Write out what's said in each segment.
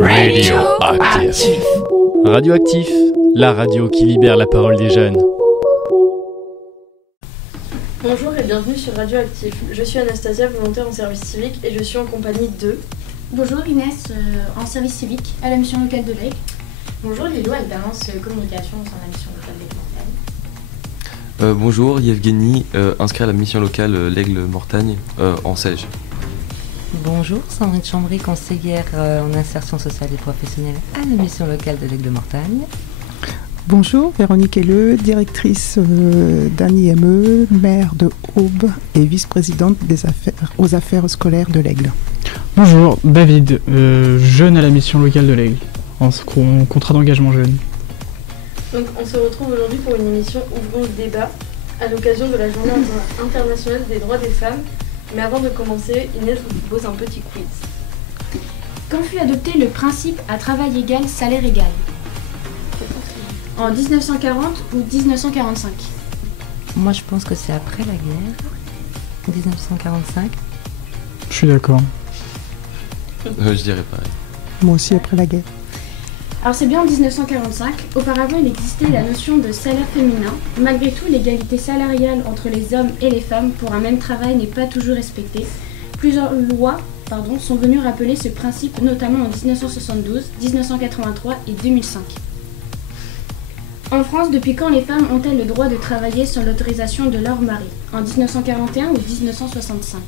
Radioactif. Radioactif, la radio qui libère la parole des jeunes. Bonjour et bienvenue sur Radioactif. Je suis Anastasia, volontaire en service civique et je suis en compagnie de... Bonjour Inès, en service civique à la mission locale de l'Aigle. Bonjour Lilo, alternance communication au sein de la mission locale d'Aigle Mortagne. Bonjour Yevgeny, inscrit à la mission locale l'Aigle Mortagne en SEJ. Bonjour, Sandrine Chambry, conseillère en insertion sociale et professionnelle à la mission locale de l'Aigle Mortagne. Bonjour, Véronique Helleux, directrice d'ANIME, maire de Aube et vice-présidente aux affaires scolaires de l'Aigle. Bonjour, David, jeune à la mission locale de l'Aigle, en contrat d'engagement jeune. Donc on se retrouve aujourd'hui pour une émission Ouvrons le débat à l'occasion de la Journée internationale des droits des femmes. Mais avant de commencer, Inès vous pose un petit quiz. Quand fut adopté le principe à travail égal, salaire égal ? En 1940 ou 1945 ? Moi je pense que c'est après la guerre, 1945. Je suis d'accord. Je dirais pareil. Moi aussi après la guerre. Alors c'est bien en 1945. Auparavant, il existait la notion de salaire féminin. Malgré tout, l'égalité salariale entre les hommes et les femmes pour un même travail n'est pas toujours respectée. Plusieurs lois sont venues rappeler ce principe, notamment en 1972, 1983 et 2005. En France, depuis quand les femmes ont-elles le droit de travailler sans l'autorisation de leur mari ? En 1941 ou 1965 ?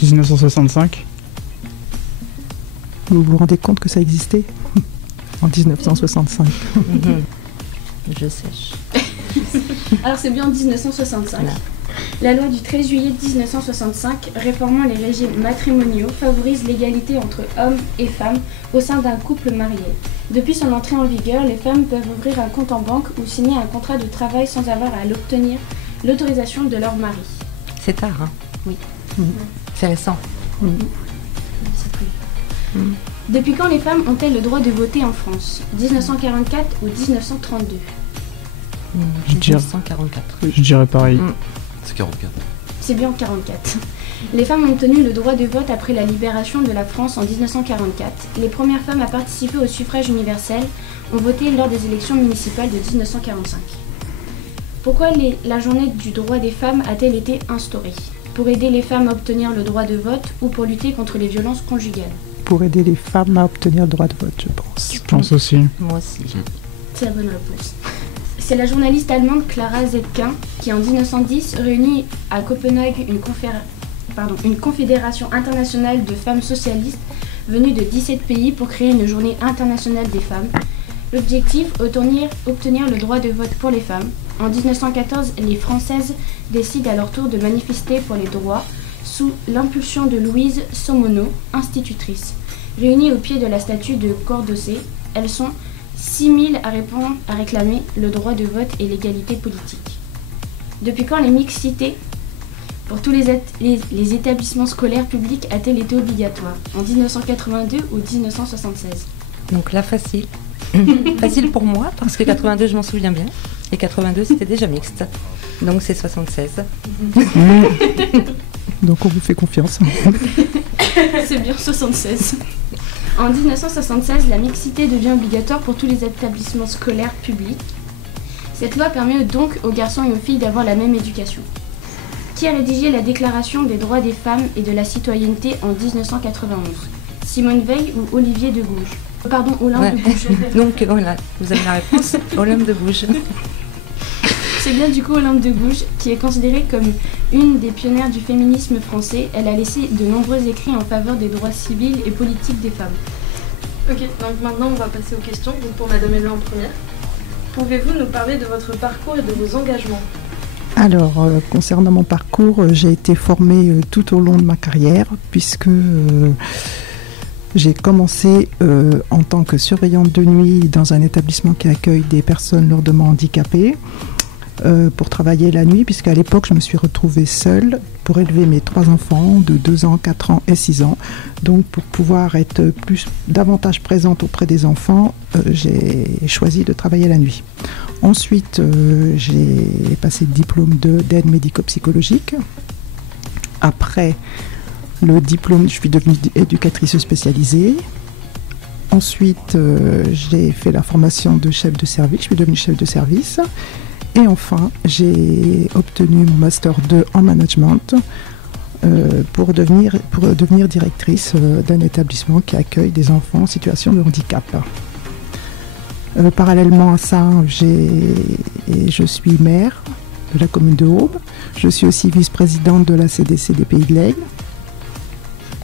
1965 ? Vous vous rendez compte que ça existait ? En 1965. Je sèche. Alors c'est bien en 1965. Là. La loi du 13 juillet 1965 réformant les régimes matrimoniaux favorise l'égalité entre hommes et femmes au sein d'un couple marié. Depuis son entrée en vigueur, les femmes peuvent ouvrir un compte en banque ou signer un contrat de travail sans avoir à l'obtenir l'autorisation de leur mari. C'est tard, hein ? Oui. C'est récent. C'est très... Depuis quand les femmes ont-elles le droit de voter en France ? 1944 ou 1932 ? 1944. Je dirais pareil. C'est 44. C'est bien en 44. Les femmes ont obtenu le droit de vote après la libération de la France en 1944. Les premières femmes à participer au suffrage universel ont voté lors des élections municipales de 1945. Pourquoi la journée du droit des femmes a-t-elle été instaurée ? Pour aider les femmes à obtenir le droit de vote ou pour lutter contre les violences conjugales ? Pour aider les femmes à obtenir le droit de vote, je pense. Je pense aussi. Moi aussi. C'est la bonne réponse. C'est la journaliste allemande Clara Zetkin qui, en 1910, réunit à Copenhague une confédération internationale de femmes socialistes venues de 17 pays pour créer une journée internationale des femmes. L'objectif, obtenir le droit de vote pour les femmes. En 1914, les Françaises décident à leur tour de manifester pour les droits sous l'impulsion de Louise Somono, institutrice. Réunies au pied de la statue de Cordossé, elles sont 6000 à réclamer le droit de vote et l'égalité politique. Depuis quand les mixités pour tous les établissements scolaires publics a-t-elle été obligatoire ? En 1982 ou 1976 ? Donc là, facile. Facile pour moi, parce que 82, je m'en souviens bien. Et 82, c'était déjà mixte. Donc c'est 76. Donc on vous fait confiance. C'est bien 76. En 1976, la mixité devient obligatoire pour tous les établissements scolaires publics. Cette loi permet donc aux garçons et aux filles d'avoir la même éducation. Qui a rédigé la Déclaration des droits des femmes et de la citoyenneté en 1991 ? Simone Veil ou Olivier de Gouges ? Olympe de Gouges. Donc voilà, vous avez la réponse. Olympe de Gouges. C'est bien du coup Olympe de Gouges, qui est considérée comme une des pionnières du féminisme français. Elle a laissé de nombreux écrits en faveur des droits civils et politiques des femmes. Ok, donc maintenant on va passer aux questions. Donc pour Madame Helleux en première. Pouvez-vous nous parler de votre parcours et de vos engagements ? Alors, concernant mon parcours, j'ai été formée tout au long de ma carrière, puisque j'ai commencé en tant que surveillante de nuit dans un établissement qui accueille des personnes lourdement handicapées. Pour travailler la nuit, puisqu'à l'époque, je me suis retrouvée seule pour élever mes 3 enfants de 2 ans, 4 ans et 6 ans. Donc, pour pouvoir être davantage présente auprès des enfants, j'ai choisi de travailler la nuit. Ensuite, j'ai passé le diplôme d'aide médico-psychologique. Après le diplôme, je suis devenue éducatrice spécialisée. Ensuite, j'ai fait la formation de chef de service, je suis devenue chef de service. Et enfin, j'ai obtenu mon Master 2 en management pour devenir directrice d'un établissement qui accueille des enfants en situation de handicap. Parallèlement à ça, je suis maire de la commune de Aube. Je suis aussi vice-présidente de la CDC des Pays de l'Aigle.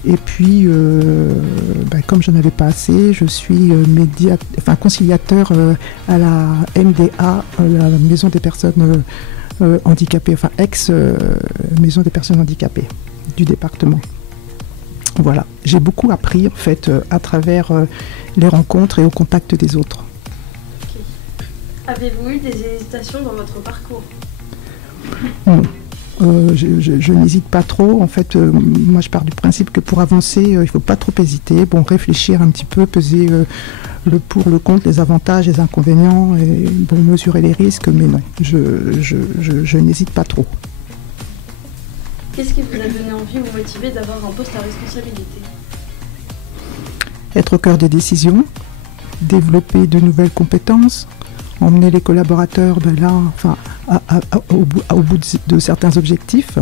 Et puis, comme je n'en avais pas assez, je suis conciliateur à la MDA, la Maison des personnes handicapées, enfin ex-Maison des personnes handicapées du département. Voilà, j'ai beaucoup appris en fait à travers les rencontres et au contact des autres. Avez-vous eu des hésitations dans votre parcours ? Non. Je n'hésite pas trop. En fait, moi, je pars du principe que pour avancer, il ne faut pas trop hésiter. Bon, réfléchir un petit peu, peser le pour, le contre, les avantages, les inconvénients, et bon, mesurer les risques, mais non, je n'hésite pas trop. Qu'est-ce qui vous a donné envie ou motivé d'avoir un poste à responsabilité ? Être au cœur des décisions, développer de nouvelles compétences, emmener les collaborateurs au bout de certains objectifs,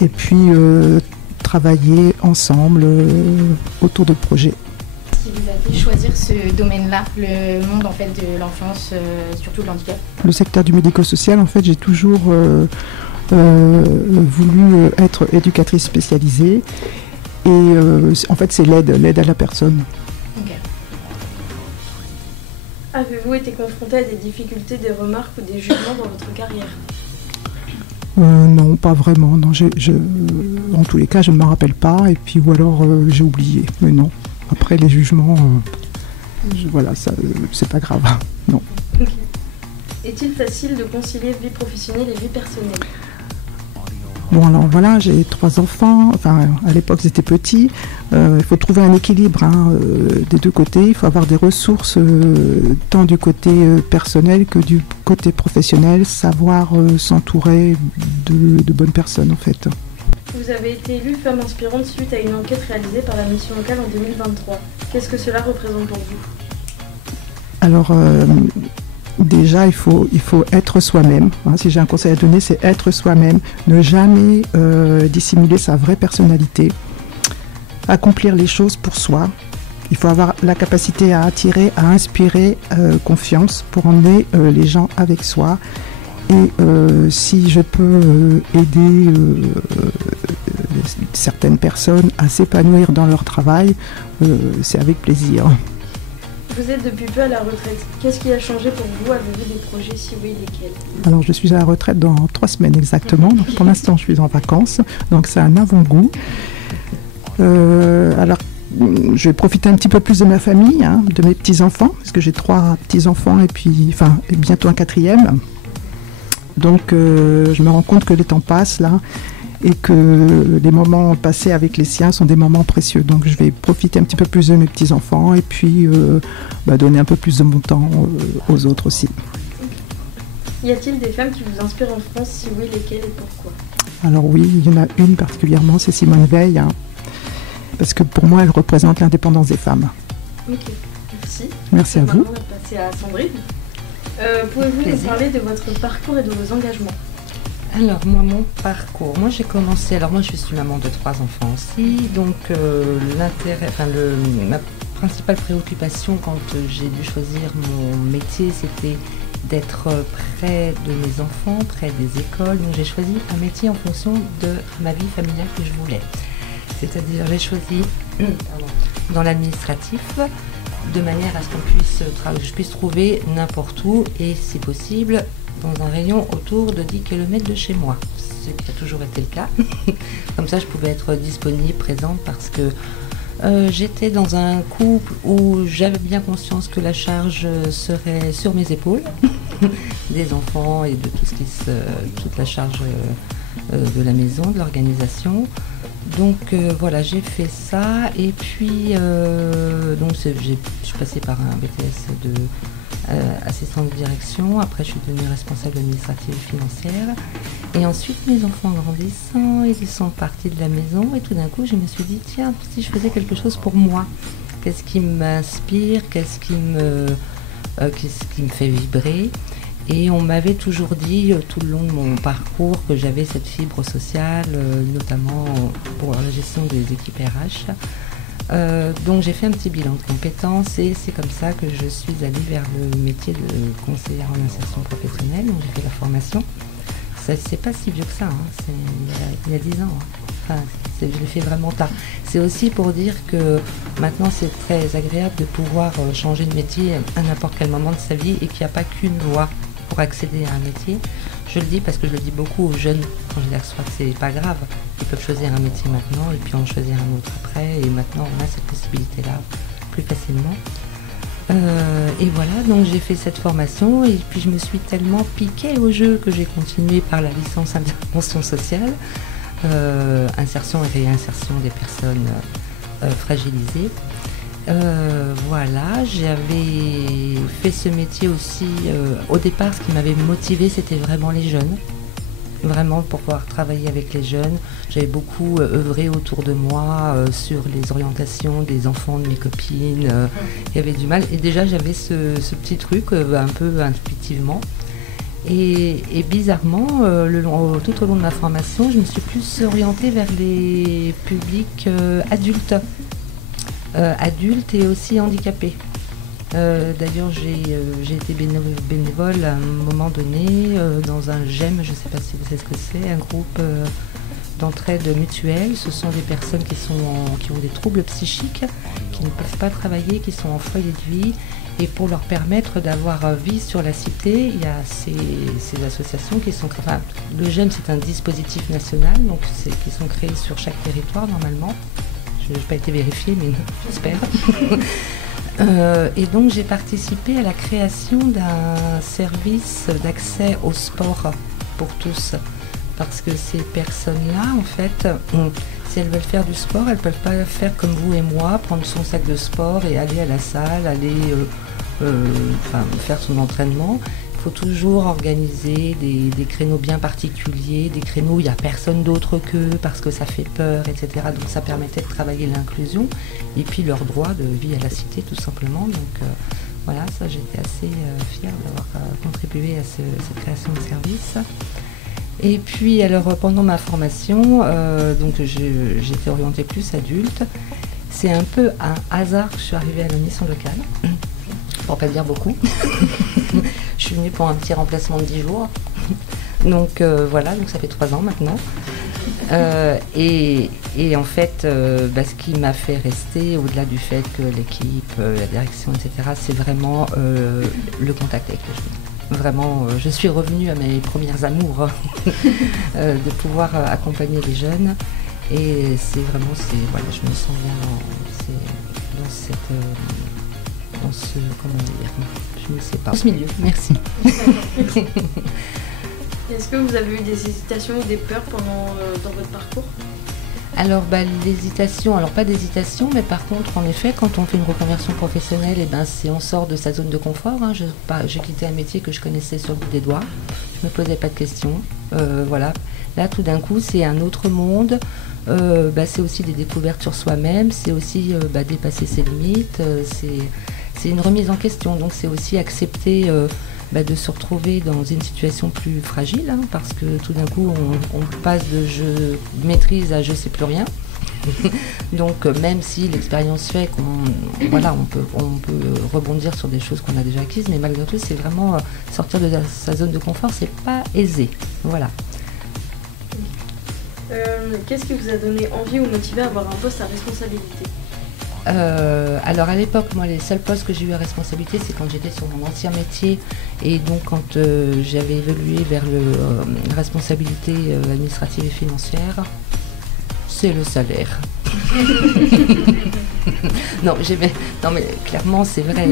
et puis travailler ensemble autour de projets. Qu'est-ce qui vous a fait choisir ce domaine-là, le monde en fait de l'enfance, surtout de l'handicap ? Le secteur du médico-social, en fait, j'ai toujours voulu être éducatrice spécialisée, et en fait, c'est l'aide à la personne. Avez-vous été confronté à des difficultés, des remarques ou des jugements dans votre carrière ? Non, pas vraiment. Non, en tous les cas, je ne me rappelle pas, et puis ou alors j'ai oublié. Mais non. Après les jugements, voilà, ça, c'est pas grave. Non. Okay. Est-il facile de concilier vie professionnelle et vie personnelle ? Bon, alors voilà, j'ai 3 enfants, enfin à l'époque ils étaient petits, il faut trouver un équilibre des deux côtés, il faut avoir des ressources tant du côté personnel que du côté professionnel, savoir s'entourer de bonnes personnes en fait. Vous avez été élue femme inspirante suite à une enquête réalisée par la mission locale en 2023. Qu'est-ce que cela représente pour vous ? Alors déjà, il faut être soi-même. Si j'ai un conseil à donner, c'est être soi-même. Ne jamais dissimuler sa vraie personnalité. Accomplir les choses pour soi. Il faut avoir la capacité à attirer, à inspirer confiance pour emmener les gens avec soi. Et si je peux aider certaines personnes à s'épanouir dans leur travail, c'est avec plaisir. Vous êtes depuis peu à la retraite. Qu'est-ce qui a changé pour vous ? Avez-vous des projets, si oui, lesquels ? Alors, je suis à la retraite dans 3 semaines exactement. Donc, pour l'instant, je suis en vacances. Donc, c'est un avant-goût. Alors, je vais profiter un petit peu plus de ma famille, de mes petits-enfants, parce que j'ai 3 petits-enfants et puis, et bientôt un 4e. Donc, je me rends compte que les temps passent, là, et que les moments passés avec les siens sont des moments précieux. Donc je vais profiter un petit peu plus de mes petits-enfants et puis donner un peu plus de mon temps aux autres aussi. Y a-t-il des femmes qui vous inspirent en France ? Si oui, lesquelles et pourquoi ? Alors oui, il y en a une particulièrement, c'est Simone Veil, parce que pour moi, elle représente l'indépendance des femmes. Ok, merci. Merci à vous. Maintenant, on va passer à Sandrine. Pouvez-vous nous parler de votre parcours et de vos engagements ? Alors, moi, mon parcours, moi j'ai commencé, alors moi je suis maman de 3 enfants aussi, donc ma principale préoccupation quand j'ai dû choisir mon métier, c'était d'être près de mes enfants, près des écoles, donc j'ai choisi un métier en fonction de ma vie familiale que je voulais. C'est-à-dire, j'ai choisi dans l'administratif, de manière à ce que je puisse trouver n'importe où et si possible, dans un rayon autour de 10 km de chez moi, ce qui a toujours été le cas. Comme ça, je pouvais être disponible, présente, parce que j'étais dans un couple où j'avais bien conscience que la charge serait sur mes épaules, des enfants et de toute la charge de la maison, de l'organisation. Donc voilà, j'ai fait ça, et puis je suis passée par un BTS de assistante de direction. Après, je suis devenue responsable administrative et financière. Et ensuite, mes enfants grandissant, ils sont partis de la maison. Et tout d'un coup, je me suis dit, tiens, si je faisais quelque chose pour moi. qu'est-ce qui m'inspire, qu'est-ce qui me fait vibrer. Et on m'avait toujours dit tout le long de mon parcours que j'avais cette fibre sociale, notamment pour la gestion des équipes RH. Donc j'ai fait un petit bilan de compétences et c'est comme ça que je suis allée vers le métier de conseillère en insertion professionnelle. Donc j'ai fait la formation. C'est pas si vieux que ça, hein. C'est il y a 10 ans. Enfin, je l'ai fait vraiment tard. C'est aussi pour dire que maintenant c'est très agréable de pouvoir changer de métier à n'importe quel moment de sa vie et qu'il n'y a pas qu'une voie pour accéder à un métier. Je le dis parce que je le dis beaucoup aux jeunes quand je les reçois que c'est pas grave. Ils peuvent choisir un métier maintenant et puis en choisir un autre après. Et maintenant on a cette possibilité-là plus facilement. Et voilà, donc j'ai fait cette formation et puis je me suis tellement piquée au jeu que j'ai continué par la licence intervention sociale, insertion et réinsertion des personnes fragilisées. Voilà, j'avais fait ce métier aussi. Au départ, ce qui m'avait motivée, c'était vraiment les jeunes. Vraiment pour pouvoir travailler avec les jeunes. J'avais beaucoup œuvré autour de moi sur les orientations des enfants de mes copines qui avaient du mal. Et déjà, j'avais ce petit truc un peu intuitivement. Et bizarrement, tout au long de ma formation, je me suis plus orientée vers les publics adultes. Adultes et aussi handicapés. D'ailleurs, j'ai été bénévole à un moment donné dans un GEM, je ne sais pas si vous savez ce que c'est, un groupe d'entraide mutuelle. Ce sont des personnes qui ont des troubles psychiques, qui ne peuvent pas travailler, qui sont en foyer de vie. Et pour leur permettre d'avoir vie sur la cité, il y a ces associations qui sont créées. Enfin, le GEM, c'est un dispositif national, donc qui sont créés sur chaque territoire normalement. Je n'ai pas été vérifiée, mais j'espère. Et donc j'ai participé à la création d'un service d'accès au sport pour tous. Parce que ces personnes-là, en fait, si elles veulent faire du sport, elles ne peuvent pas faire comme vous et moi, prendre son sac de sport et aller à la salle, aller faire son entraînement. Il faut toujours organiser des créneaux bien particuliers, des créneaux où il n'y a personne d'autre qu'eux parce que ça fait peur, etc. Donc ça permettait de travailler l'inclusion et puis leur droit de vie à la cité tout simplement. Donc voilà, ça j'étais assez fière d'avoir contribué à cette création de service. Et puis alors pendant ma formation, donc j'étais orientée plus adulte. C'est un peu un hasard que je suis arrivée à la mission locale. Pour pas dire beaucoup. Je suis venue pour un petit remplacement de 10 jours. Donc voilà, donc ça fait 3 ans maintenant. Et en fait, ce qui m'a fait rester, au-delà du fait que l'équipe, la direction, etc., c'est vraiment le contact avec les jeunes. Vraiment, je suis revenue à mes premières amours de pouvoir accompagner les jeunes. Et c'est vraiment, voilà, je me sens bien dans ce milieu. Merci. Est-ce que vous avez eu des hésitations ou des peurs dans votre parcours? Alors l'hésitation, alors pas d'hésitation, mais par contre en effet quand on fait une reconversion professionnelle, on sort de sa zone de confort. Hein. J'ai quitté un métier que je connaissais sur le bout des doigts, je me posais pas de questions. Voilà. Là tout d'un coup c'est un autre monde. C'est aussi des découvertes sur soi-même, c'est aussi dépasser ses limites, c'est une remise en question, donc c'est aussi accepter de se retrouver dans une situation plus fragile, hein, parce que tout d'un coup on passe de je maîtrise à je sais plus rien. Donc même si l'expérience fait qu'on peut rebondir sur des choses qu'on a déjà acquises, mais malgré tout c'est vraiment sortir de sa zone de confort, c'est pas aisé. Voilà. Qu'est-ce qui vous a donné envie ou motivé à avoir un poste à responsabilité? Alors à l'époque, moi les seuls postes que j'ai eu à responsabilité, c'est quand j'étais sur mon ancien métier et donc quand j'avais évolué vers la responsabilité administrative et financière, c'est le salaire. non mais clairement c'est vrai.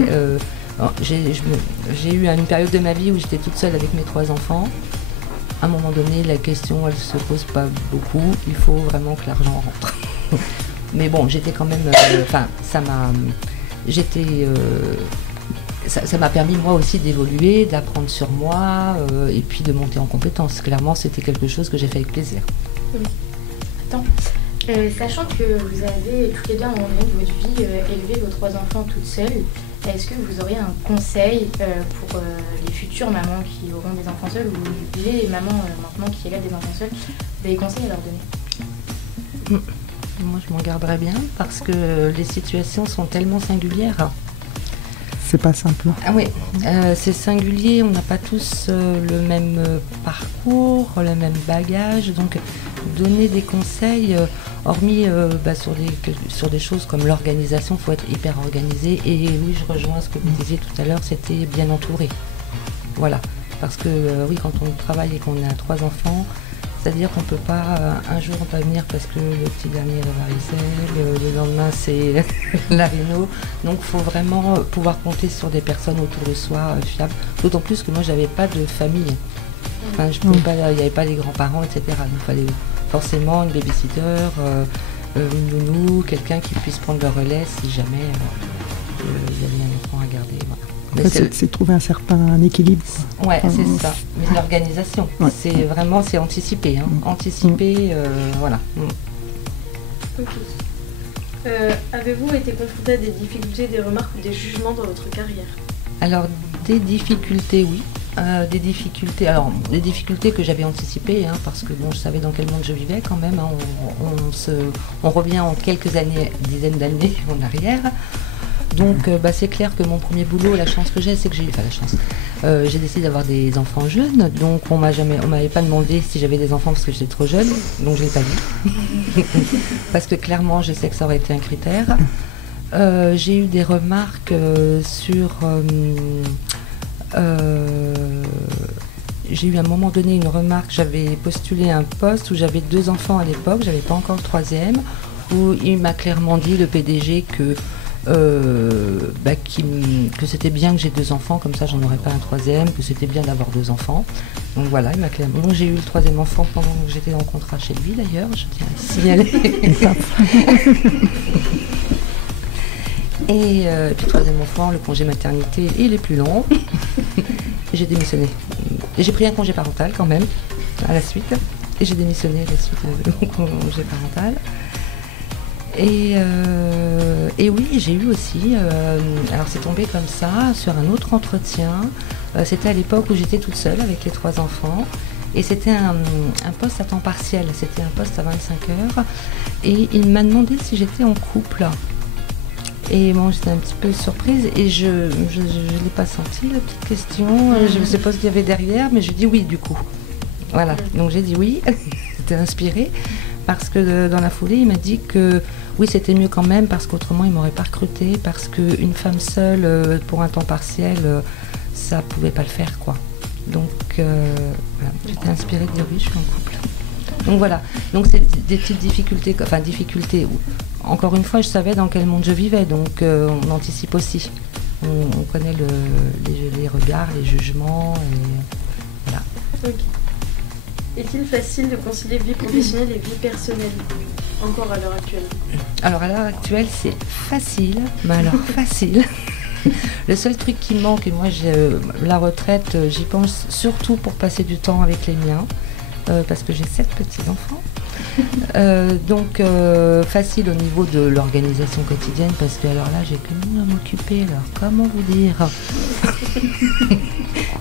J'ai eu une période de ma vie où j'étais toute seule avec mes 3 enfants. À un moment donné, la question, elle se pose pas beaucoup. Il faut vraiment que l'argent rentre. Mais bon, j'étais quand même... ça m'a permis moi aussi d'évoluer, d'apprendre sur moi et puis de monter en compétences. Clairement, c'était quelque chose que j'ai fait avec plaisir. Attends. Sachant que vous avez tous les deux à un moment donné de votre vie élevé vos 3 enfants toutes seules, est-ce que vous auriez un conseil pour les futures mamans qui auront des enfants seuls ou les mamans maintenant qui élèvent des enfants seuls, des conseils à leur donner? Moi, je m'en garderais bien parce que les situations sont tellement singulières. C'est pas simple. Ah oui, c'est singulier, on n'a pas tous le même parcours, le même bagage, donc donner des conseils, hormis sur des choses comme l'organisation, il faut être hyper organisé. Et oui, je rejoins ce que vous disiez tout à l'heure, c'était bien entouré. Voilà, parce que oui, quand on travaille et qu'on a 3 enfants, c'est-à-dire qu'on ne peut pas, un jour on va venir parce que le petit dernier est varicelle, le lendemain c'est la réno. Donc il faut vraiment pouvoir compter sur des personnes autour de soi fiables. D'autant plus que moi j'avais pas de famille. Enfin, il n'y avait pas les grands-parents, etc. Donc il fallait forcément une babysitter, une nounou, quelqu'un qui puisse prendre le relais si jamais il y avait un enfant à garder. Voilà. C'est trouver un certain équilibre. Ouais, c'est ça. Mais l'organisation, c'est vraiment anticiper. Hein. Anticiper, voilà. Ok. Avez-vous été confronté à des difficultés, des remarques ou des jugements dans votre carrière? Alors, des difficultés, oui. Des difficultés que j'avais anticipées, hein, parce que bon, je savais dans quel monde je vivais quand même. Hein. On revient en quelques années, dizaines d'années en arrière. Donc c'est clair que mon premier boulot, la chance que j'ai, c'est que j'ai décidé d'avoir des enfants jeunes. Donc on m'avait pas demandé si j'avais des enfants parce que j'étais trop jeune, donc je l'ai pas dit. Parce que clairement, je sais que ça aurait été un critère. J'ai eu des remarques sur... j'ai eu à un moment donné une remarque, j'avais postulé un poste où j'avais 2 enfants à l'époque, j'avais pas encore le 3e, où il m'a clairement dit, le PDG, que c'était bien que j'ai 2 enfants, comme ça j'en aurais pas un 3e, que c'était bien d'avoir 2 enfants. Donc voilà, il m'a clairement... Donc j'ai eu le 3e enfant pendant que j'étais en contrat chez lui d'ailleurs, je tiens à le signaler. Et puis 3e enfant, le congé maternité, il est plus long. J'ai démissionné. Et j'ai pris un congé parental quand même, à la suite. Et j'ai démissionné à la suite de mon congé parental. Et oui, j'ai eu aussi, alors c'est tombé comme ça, sur un autre entretien. C'était à l'époque où j'étais toute seule avec les 3 enfants. Et c'était un poste à temps partiel, c'était un poste à 25 heures. Et il m'a demandé si j'étais en couple. Et bon, j'étais un petit peu surprise et je l'ai pas senti, la petite question. Je ne sais pas ce qu'il y avait derrière, mais j'ai dit oui du coup. Voilà, donc j'ai dit oui, j'étais inspirée. Parce que dans la foulée, il m'a dit que oui, c'était mieux quand même, parce qu'autrement, il ne m'aurait pas recruté, parce qu'une femme seule, pour un temps partiel, ça ne pouvait pas le faire, quoi. Donc, voilà, j'étais inspirée de dire oui, je suis en couple. Donc voilà, donc c'est des petites difficultés, encore une fois, je savais dans quel monde je vivais, donc on anticipe aussi. On connaît les regards, les jugements, et voilà. Okay. Est-il facile de concilier vie professionnelle et vie personnelle, encore à l'heure actuelle? Alors à l'heure actuelle, c'est facile, mais alors facile. Le seul truc qui manque, et moi la retraite, j'y pense surtout pour passer du temps avec les miens, parce que j'ai 7 petits-enfants. Donc facile au niveau de l'organisation quotidienne, parce que alors là j'ai que moi à m'occuper, alors comment vous dire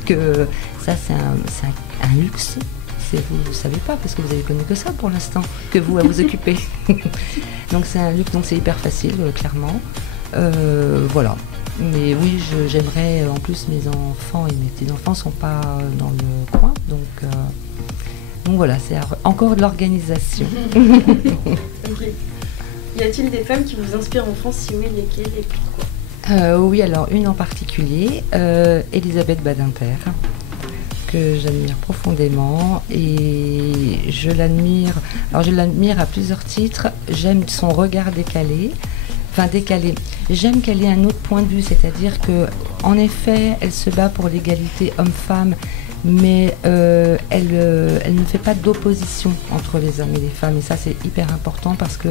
que ça c'est un luxe. Vous ne savez pas, parce que vous avez connu que ça pour l'instant, que vous à vous occuper. Donc c'est un luxe, donc c'est hyper facile, clairement. Voilà. Mais oui, j'aimerais, en plus mes enfants et mes petits-enfants ne sont pas dans le coin, donc voilà, c'est encore de l'organisation. Okay. Y a-t-il des femmes qui vous inspirent en France? Si oui, lesquelles et pourquoi? Oui, alors une en particulier, Elisabeth Badinter, que j'admire profondément, et je l'admire à plusieurs titres. J'aime son regard décalé. J'aime qu'elle ait un autre point de vue, c'est-à-dire que en effet, elle se bat pour l'égalité homme-femme, mais elle ne fait pas d'opposition entre les hommes et les femmes, et ça c'est hyper important, parce que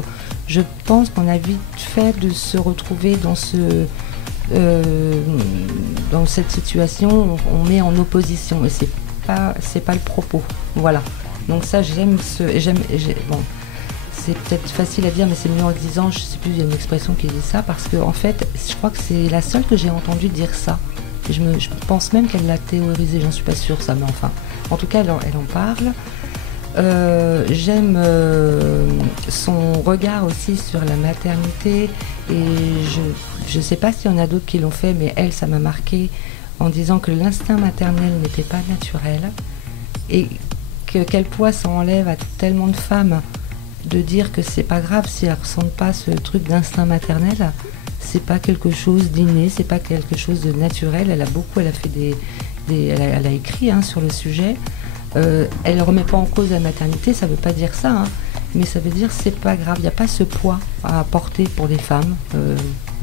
je pense qu'on a vite fait de se retrouver dans cette situation, on met en opposition, et c'est pas le propos. Voilà. Donc ça, c'est peut-être facile à dire, mais c'est mieux en le disant. Je sais plus, il y a une expression qui dit ça, parce que en fait, je crois que c'est la seule que j'ai entendue dire ça. Je pense même qu'elle l'a théorisé, j'en suis pas sûre ça, mais enfin, en tout cas, elle en parle. J'aime son regard aussi sur la maternité, et je sais pas s'il y en a d'autres qui l'ont fait, mais elle, ça m'a marqué en disant que l'instinct maternel n'était pas naturel, et quel poids ça enlève à tellement de femmes de dire que c'est pas grave si elles ressentent pas ce truc d'instinct maternel. C'est pas quelque chose d'inné, c'est pas quelque chose de naturel. Elle a fait elle a écrit sur le sujet. Elle remet pas en cause la maternité, ça veut pas dire ça, mais ça veut dire c'est pas grave, il n'y a pas ce poids à porter pour les femmes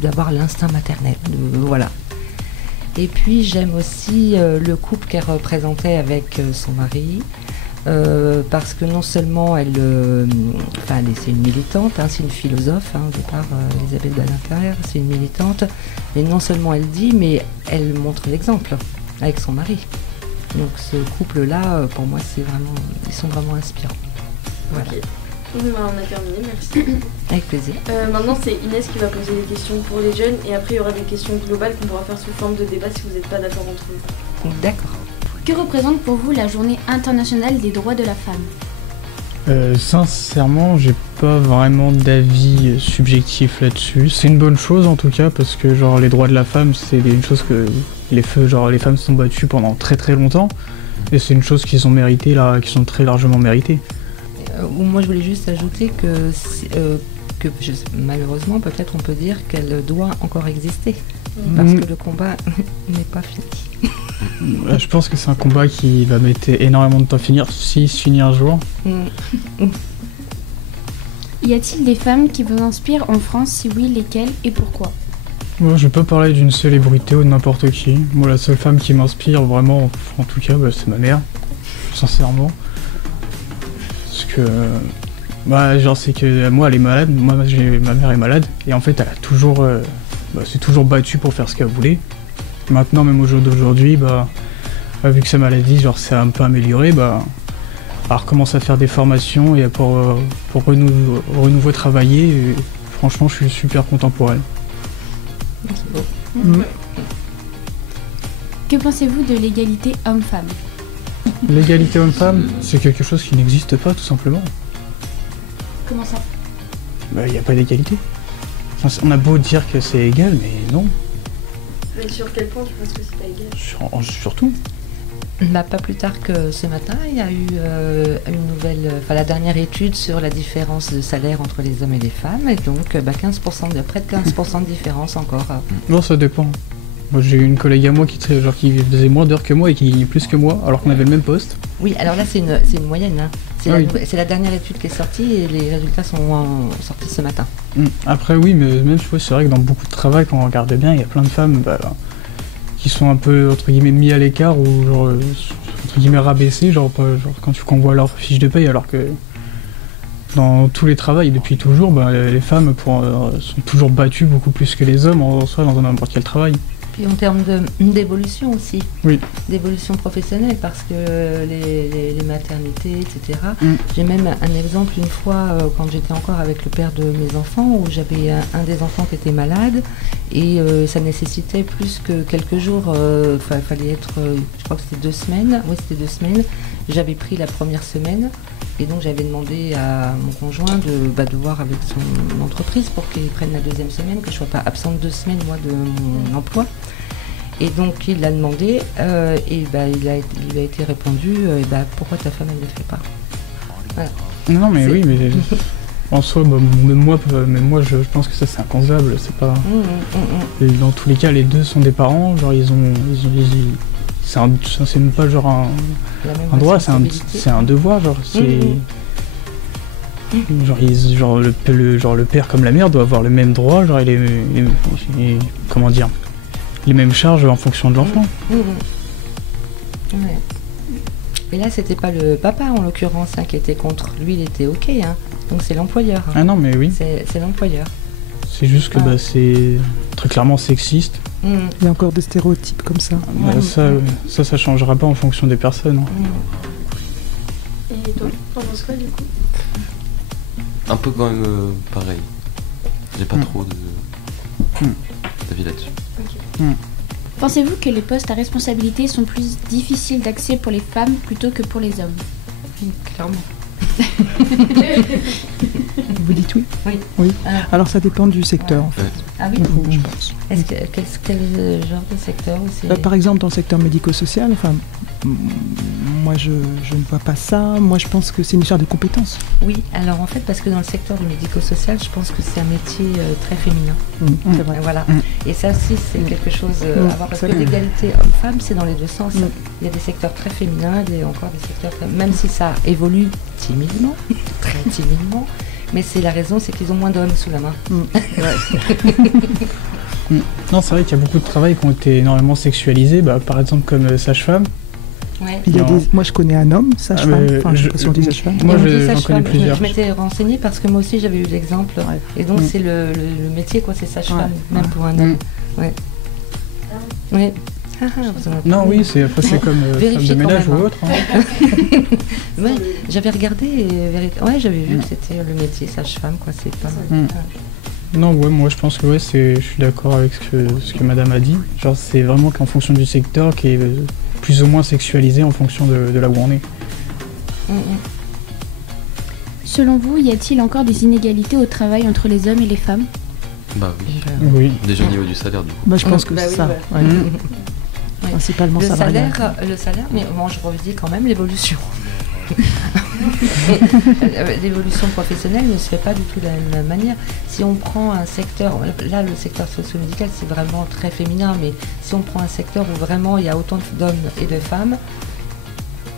d'avoir l'instinct maternel. Voilà. Et puis j'aime aussi le couple qu'elle représentait avec son mari. Parce que non seulement c'est une militante, c'est une philosophe, au départ, Elisabeth Badinter, c'est une militante, mais non seulement elle dit, mais elle montre l'exemple avec son mari. Donc ce couple-là, pour moi, ils sont vraiment inspirants. Voilà. Okay. On a terminé, merci. Avec plaisir. Maintenant, c'est Inès qui va poser des questions pour les jeunes, et après, il y aura des questions globales qu'on pourra faire sous forme de débat si vous n'êtes pas d'accord entre vous. D'accord. Que représente pour vous la journée internationale des droits de la femme ? Sincèrement, j'ai pas vraiment d'avis subjectif là-dessus. C'est une bonne chose en tout cas, parce que genre les droits de la femme, c'est une chose que les femmes se sont battues pendant très très longtemps, et c'est une chose qu'ils ont méritée là, qui sont très largement méritées. Moi je voulais juste ajouter que malheureusement peut-être on peut dire qu'elle doit encore exister, parce que le combat n'est pas fini. Je pense que c'est un combat qui va mettre énormément de temps à finir, s'il se finit un jour. Y a-t-il des femmes qui vous inspirent en France? Si oui, lesquelles et pourquoi? Moi, je vais pas parler d'une célébrité ou de n'importe qui. Moi, la seule femme qui m'inspire vraiment, en tout cas, c'est ma mère, sincèrement. Parce que, c'est que moi, elle est malade. Moi, ma mère est malade, et en fait, elle a toujours, s'est toujours battue pour faire ce qu'elle voulait. Maintenant, même au jour d'aujourd'hui, vu que sa maladie, s'est un peu améliorée, elle recommence à faire des formations et pour renouveau travailler. Et franchement, je suis super content pour elle. C'est beau. Que pensez-vous de l'égalité homme-femme? L'égalité homme-femme, c'est quelque chose qui n'existe pas, tout simplement. Comment ça? Il n'y a pas d'égalité. On a beau dire que c'est égal, mais non. Mais sur quel point tu penses que c'est pas égal? Surtout. Pas plus tard que ce matin, il y a eu la dernière étude sur la différence de salaire entre les hommes et les femmes, et donc près de 15% de différence encore. Non, ça dépend. Moi, j'ai une collègue à moi qui faisait moins d'heures que moi et qui gagnait plus que moi, alors qu'on avait le même poste. Oui, alors là, c'est une moyenne. C'est la dernière étude qui est sortie, et les résultats sont sortis ce matin. Après, oui, mais même c'est vrai que dans beaucoup de travail, quand on regarde bien, il y a plein de femmes qui sont un peu, entre guillemets, mis à l'écart, ou entre guillemets, rabaissées, quand on voit leur fiche de paye, alors que dans tous les travails, depuis toujours, les femmes sont toujours battues beaucoup plus que les hommes, en soi, dans n'importe quel travail. Puis en termes d'évolution aussi, oui. D'évolution professionnelle, parce que les maternités, etc. J'ai même un exemple une fois, quand j'étais encore avec le père de mes enfants, où j'avais un des enfants qui était malade, et ça nécessitait plus que quelques jours, fallait être, je crois que c'était 2 semaines, oui c'était 2 semaines, j'avais pris la première semaine, et donc j'avais demandé à mon conjoint de voir avec son entreprise pour qu'il prenne la 2e semaine, que je ne sois pas absente 2 semaines moi de mon emploi. Et donc il l'a demandé, et il lui a été répondu, pourquoi ta femme elle ne le fait pas? Voilà. Non mais oui, mais en soi, même moi je pense que ça c'est inconcevable, c'est pas. Et dans tous les cas, les deux sont des parents, c'est même pas un droit, c'est un devoir, le père comme la mère doit avoir le même droit, les mêmes charges en fonction de l'enfant. Ouais. Et là, c'était pas le papa en l'occurrence qui était contre. Lui, il était ok. Donc c'est l'employeur. Ah non, mais oui. C'est l'employeur. C'est juste que c'est très clairement sexiste. Il y a encore des stéréotypes comme ça. Ça changera pas en fonction des personnes. Et toi, t'en penses quoi du coup? Un peu quand même pareil. J'ai pas trop d'avis là-dessus. Okay. Pensez-vous que les postes à responsabilité sont plus difficiles d'accès pour les femmes plutôt que pour les hommes? Clairement. Vous dites oui? Oui. Alors ça dépend du secteur en fait. Ah oui, je pense. Quel genre de secteur aussi? Par exemple dans le secteur médico-social, moi je ne vois pas ça. Moi je pense que c'est une histoire de compétences. Oui, alors en fait parce que dans le secteur du médico-social, je pense que c'est un métier très féminin. C'est vrai. Voilà. Et ça aussi c'est quelque chose à voir parce que l'égalité homme-femme c'est dans les deux sens. Il y a des secteurs très féminins, il y a encore des secteurs même si ça évolue timidement, très timidement, mais c'est la raison, c'est qu'ils ont moins d'hommes sous la main. Non, c'est vrai qu'il y a beaucoup de travails qui ont été énormément sexualisés, par exemple comme sage-femme. Ouais. Moi je connais un homme, sage-femme. Moi j'en connais plusieurs. Je m'étais renseignée parce que moi aussi j'avais eu l'exemple. Et donc c'est le métier, quoi, c'est sage-femme, même pour un homme. Ouais. Oui. Non, oui, c'est comme femme de ménage ou autre. Ouais, j'avais regardé et j'avais vu que c'était le métier sage-femme, quoi, c'est pas mal. Non, moi je pense que je suis d'accord avec ce que madame a dit. Genre, c'est vraiment qu'en fonction du secteur qui est plus ou moins sexualisé en fonction de là où on est. Selon vous, y a-t-il encore des inégalités au travail entre les hommes et les femmes? Bah oui. Déjà au niveau du salaire, du coup. Je pense que c'est ça. Principalement le salaire, mais bon, je redis quand même l'évolution. L'évolution professionnelle ne se fait pas du tout de la même manière. Si on prend un secteur, là le secteur socio-médical c'est vraiment très féminin, mais si on prend un secteur où vraiment il y a autant d'hommes et de femmes,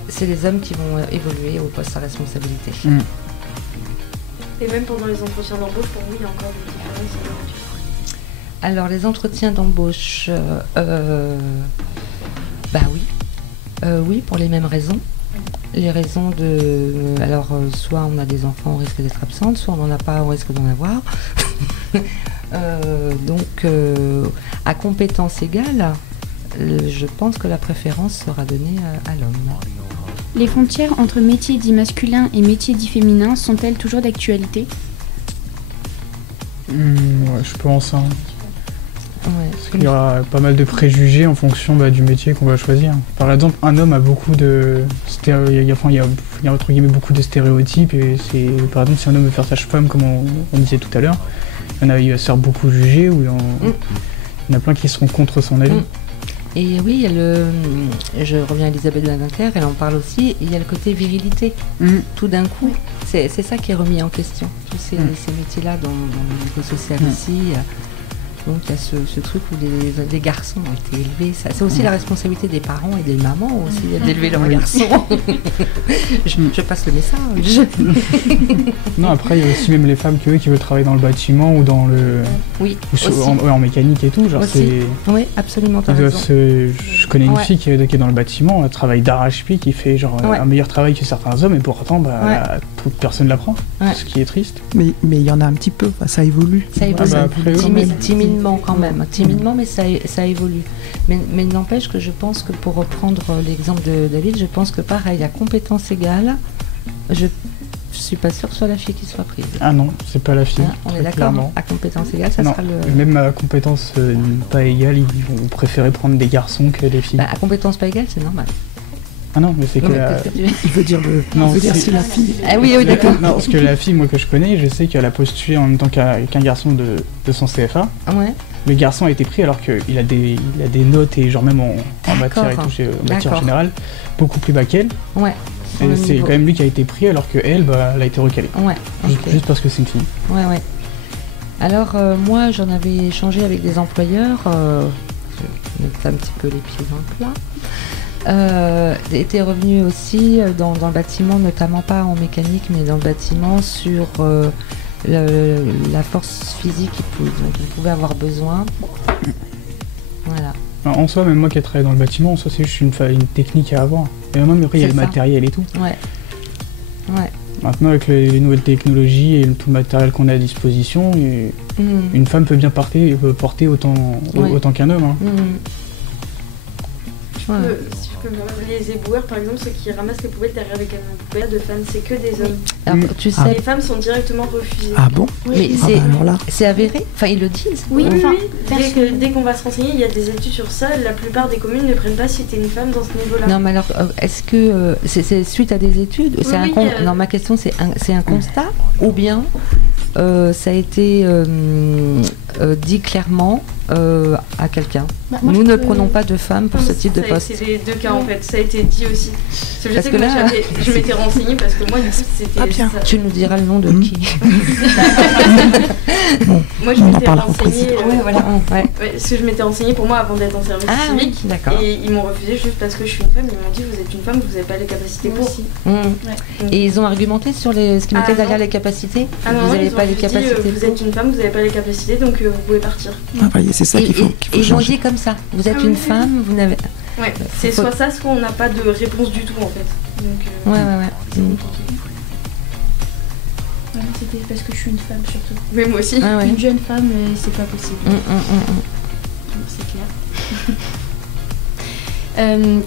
c'est les hommes qui vont évoluer au poste à responsabilité. Et même pendant les entretiens d'embauche, pour vous, il y a encore des différences? Alors les entretiens d'embauche, oui, pour les mêmes raisons. Les raisons soit on a des enfants, on risque d'être absente, soit on n'en a pas, on risque d'en avoir. À compétences égales, je pense que la préférence sera donnée à l'homme. Les frontières entre métiers dits masculins et métiers dits féminins sont-elles toujours d'actualité? Je pense. Parce qu'il y aura pas mal de préjugés en fonction du métier qu'on va choisir. Par exemple, un homme a beaucoup de il y a entre guillemets beaucoup de stéréotypes et par exemple si un homme veut faire sage-femme comme on disait tout à l'heure, il va se faire beaucoup juger ou il y en a plein qui seront contre son avis. Et oui, je reviens à Elisabeth Badinter, elle en parle aussi, il y a le côté virilité. Tout d'un coup, c'est ça qui est remis en question. Tous ces métiers-là dans le médico-social aussi. Donc il y a ce truc où les garçons ont été élevés. C'est aussi la responsabilité des parents et des mamans aussi d'élever leurs garçons. je passe le message. Non, après il y a aussi même les femmes qui veulent travailler dans le bâtiment ou dans le... Oui, en mécanique et tout. Genre oui, absolument, t'as raison. Je connais une fille qui est dans le bâtiment, elle travaille d'arrache-pied, qui fait un meilleur travail que certains hommes et pourtant toute personne l'apprend, ce qui est triste. Mais il y en a un petit peu, ça évolue. Ça évolue. Timidement quand même, mais ça évolue. Mais n'empêche que je pense que pour reprendre l'exemple de David, je pense que pareil, à compétences égales, je suis pas sûre que ce soit la fille qui soit prise. Ah non, c'est pas la fille. On est d'accord, à compétences égales, ça sera le... Même à compétences pas égales, ils vont préférer prendre des garçons que des filles. À compétences pas égales, c'est normal. Ah non, mais c'est que il veut dire c'est la fille. Ah oui, d'accord. Non, parce que la fille, moi que je connais, je sais qu'elle a postulé en même temps qu'un garçon de son CFA. Ouais. Le garçon a été pris alors qu'il a des notes et genre même en matière et tout, en matière générale, beaucoup plus bas qu'elle. Ouais. Et c'est quand même lui qui a été pris alors qu'elle, elle a été recalée. Ouais. Juste parce que c'est une fille. Ouais. Alors moi, j'en avais échangé avec des employeurs, je mets un petit peu les pieds dans le plat. Était revenu aussi dans le bâtiment, notamment pas en mécanique, mais dans le bâtiment sur la force physique dont il pouvait avoir besoin. Voilà. Alors, en soi, même moi qui ai travaillé dans le bâtiment, en soi c'est juste une technique à avoir. Et même après il y a le matériel et tout. Ouais. Maintenant avec les nouvelles technologies et tout le matériel qu'on a à disposition, une femme peut bien porter autant qu'un homme. Si je peux les éboueurs, par exemple, ceux qui ramassent les poubelles derrière les camions poubelles de femmes, c'est que des hommes. Alors, tu sais, Les femmes sont directement refusées. Ah bon? mais c'est avéré. Enfin, ils le disent. Oui, Enfin, dès qu'on va se renseigner, il y a des études sur ça. La plupart des communes ne prennent pas si t'es une femme dans ce niveau-là. Non, mais alors, est-ce que c'est suite à des études? Non, ma question, c'est un constat ou bien ça a été dit clairement à quelqu'un? Nous ne prenons pas de femmes pour ce type de poste. C'est les deux cas en fait, ça a été dit aussi. Je Parce sais que que là- moi, je m'étais renseignée parce que moi, du coup, c'était. Ah bien. ça. Tu nous diras le nom de qui? Moi, je On en m'étais parlera au renseignée. président. Ouais, voilà. Ouais. Ouais, parce que je m'étais renseignée pour moi avant d'être en service Ah oui, civique. d'accord. Et ils m'ont refusé juste parce que je suis une femme. Ils m'ont dit vous êtes une femme, vous n'avez pas les capacités pour. Et ils ont argumenté sur ce qui mettait derrière les capacités? Ah non, Vous n'avez ils pas ont les juste dit, capacités vous êtes une femme, vous n'avez pas les capacités, donc vous pouvez partir. Ah, voyez, c'est ça qu'il faut Et ils ont changer. dit comme ça. Vous êtes Ah une oui, femme, vous n'avez. Ouais, c'est Faut- soit ça, soit on n'a pas de réponse du tout en fait. Donc, Ouais. c'est Mm. compliqué. Voilà, c'était parce que je suis une femme surtout. Mais moi aussi. Ah ouais. Une jeune femme, c'est pas possible. C'est clair.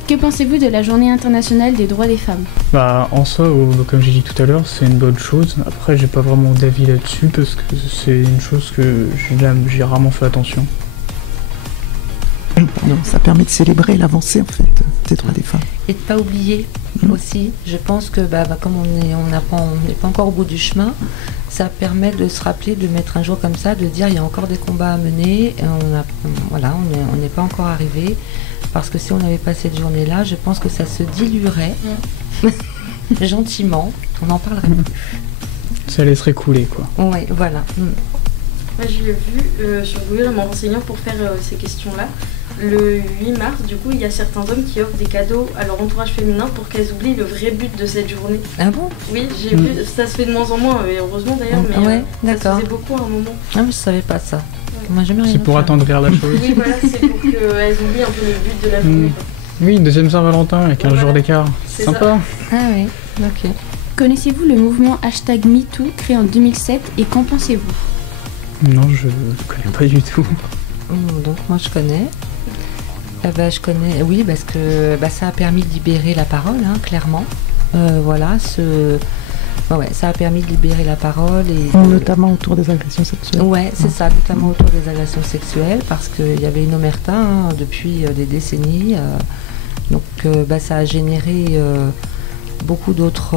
Que pensez-vous de la Journée internationale des droits des femmes? Bah, en soi, comme j'ai dit tout à l'heure, c'est une bonne chose. Après, j'ai pas vraiment d'avis là-dessus parce que c'est une chose que j'ai rarement fait attention. Pardon, ça permet de célébrer l'avancée en fait des droits des femmes. Et de pas oublier aussi. Je pense que comme on n'est pas encore au bout du chemin, ça permet de se rappeler, de mettre un jour comme ça, de dire il y a encore des combats à mener. Et on n'est pas encore arrivé. Parce que si on n'avait pas cette journée-là, je pense que ça se diluerait gentiment. On n'en parlerait plus. Ça laisserait couler, quoi. Oui, voilà. Moi, je l'ai vu sur Google en me renseignant pour faire ces questions-là. Le 8 mars, du coup, il y a certains hommes qui offrent des cadeaux à leur entourage féminin pour qu'elles oublient le vrai but de cette journée. Ah bon? Oui, j'ai vu, ça se fait de moins en moins, et heureusement d'ailleurs, mais Ouais, ça se d'accord. faisait beaucoup à un moment. Ah, mais je savais pas ça. Moi, jamais rien C'est pour fait. attendrir la chose. Oui, voilà, c'est pour qu'elles oublient un peu le but de la journée. quoi. Oui, deuxième Saint-Valentin avec 15 jours d'écart. C'est Sympa. Ah oui, ok. Connaissez-vous le mouvement #MeToo créé en 2007 et qu'en pensez-vous? Non, je connais pas du tout. Donc moi je connais. Je connais, oui, parce que ça a permis de libérer la parole, clairement. Voilà, ça a permis de libérer la parole. Et Notamment autour des agressions sexuelles. Ouais, c'est ça, notamment autour des agressions sexuelles, parce qu'il y avait une omerta depuis des décennies. Donc ça a généré beaucoup d'autres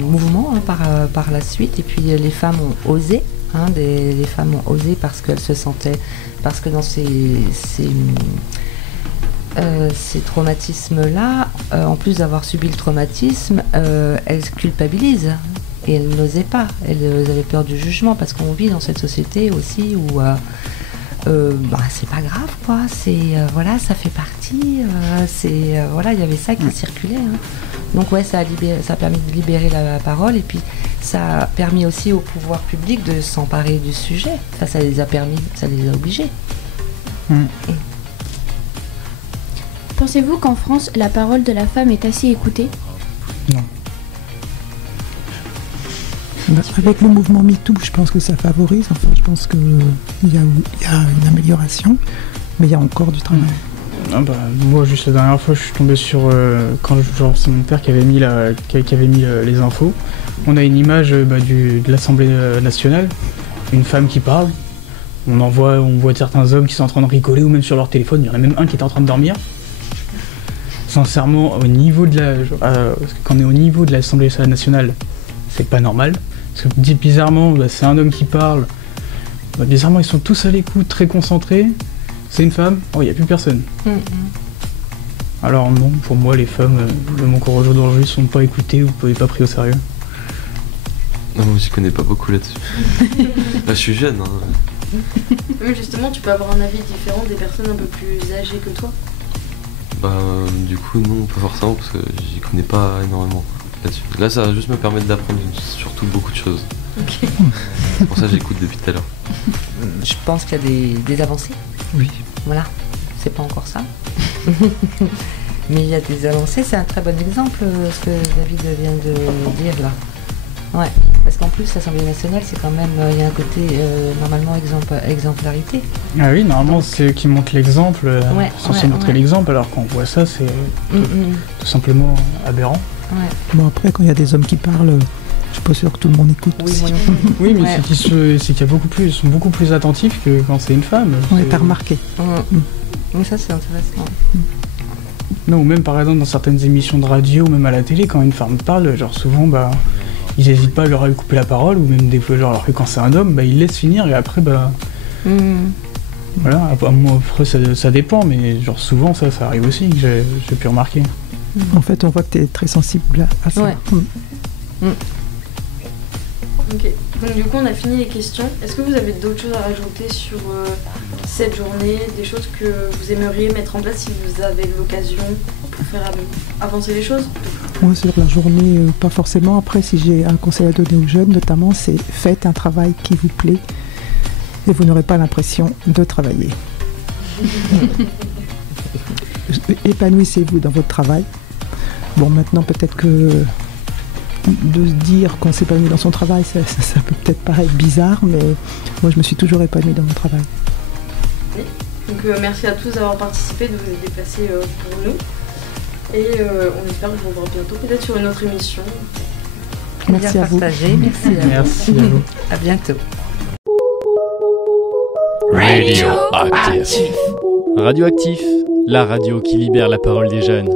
mouvements par la suite. Et puis les femmes ont osé. Les femmes ont osé parce qu'elles se sentaient, parce que dans ces traumatismes-là, en plus d'avoir subi le traumatisme, elles culpabilisent et elles n'osaient pas. Elles avaient peur du jugement parce qu'on vit dans cette société aussi où c'est pas grave quoi. Voilà, ça fait partie. Voilà, il y avait ça qui circulait. Donc ouais, ça a permis de libérer la parole et puis ça a permis aussi au pouvoir public de s'emparer du sujet. Ça les a obligés. Pensez-vous qu'en France, la parole de la femme est assez écoutée? Non. Avec le mouvement MeToo, je pense que ça favorise. Enfin, je pense qu'il y a une amélioration, mais il y a encore du travail. Moi, juste la dernière fois, je suis tombé sur c'est mon père qui avait mis les infos. On a une image de l'Assemblée nationale, une femme qui parle. On voit certains hommes qui sont en train de rigoler ou même sur leur téléphone. Il y en a même un qui est en train de dormir. Sincèrement, quand on est au niveau de l'Assemblée nationale, c'est pas normal. Parce que bizarrement, c'est un homme qui parle. Bizarrement, ils sont tous à l'écoute, très concentrés. C'est une femme, il n'y a plus personne. Alors non, pour moi, les femmes, même encore aujourd'hui, ne sont pas écoutées ou pas pris au sérieux. Non, moi, j'y connais pas beaucoup là-dessus. Je suis jeune. Oui, justement, tu peux avoir un avis différent des personnes un peu plus âgées que toi. Du coup, non, pas forcément, parce que j'y connais pas énormément là-dessus. Là, ça va juste me permettre d'apprendre surtout beaucoup de choses. Ok. C'est pour ça que j'écoute depuis tout à l'heure. Je pense qu'il y a des avancées. Oui. Voilà, c'est pas encore ça. Mais il y a des avancées, c'est un très bon exemple ce que David vient de dire là. Ouais, parce qu'en plus, l'Assemblée nationale, c'est quand même, il y a un côté normalement exemplarité. Ah oui, normalement, c'est eux qui montrent l'exemple, censé montrer l'exemple, alors quand on voit ça, c'est tout simplement aberrant. Ouais. Bon, après, quand il y a des hommes qui parlent, je suis pas sûr que tout le monde écoute. Oui, moi non plus. Oui, mais c'est qu'il y a ils sont beaucoup plus attentifs que quand c'est une femme. Ouais, t'as remarqué. Mais ça, c'est intéressant. Non, ou même par exemple dans certaines émissions de radio, ou même à la télé, quand une femme parle, genre souvent, bah, ils n'hésitent pas à leur couper la parole, ou même des fois, genre, alors que quand c'est un homme, bah, ils laissent finir, et après, bah... Voilà, après ça dépend, mais genre souvent ça arrive aussi, que j'ai pu remarquer. En fait, on voit que tu es très sensible à ça. Ouais. Ok, donc du coup on a fini les questions. Est-ce que vous avez d'autres choses à rajouter sur cette journée, des choses que vous aimeriez mettre en place si vous avez l'occasion pour faire avancer les choses? Moi, sur la journée, pas forcément. Après, si j'ai un conseil à donner aux jeunes, notamment, c'est faites un travail qui vous plaît et vous n'aurez pas l'impression de travailler. Épanouissez-vous dans votre travail. Bon, maintenant, peut-être que de se dire qu'on s'épanouit dans son travail, ça peut peut-être paraître bizarre, mais moi, je me suis toujours épanouie dans mon travail. Donc, merci à tous d'avoir participé, de vous déplacer pour nous. Et on espère vous revoir bientôt, peut-être sur une autre émission. Merci à vous. Merci à vous. À bientôt. Radioactif. Radioactif, la radio qui libère la parole des jeunes.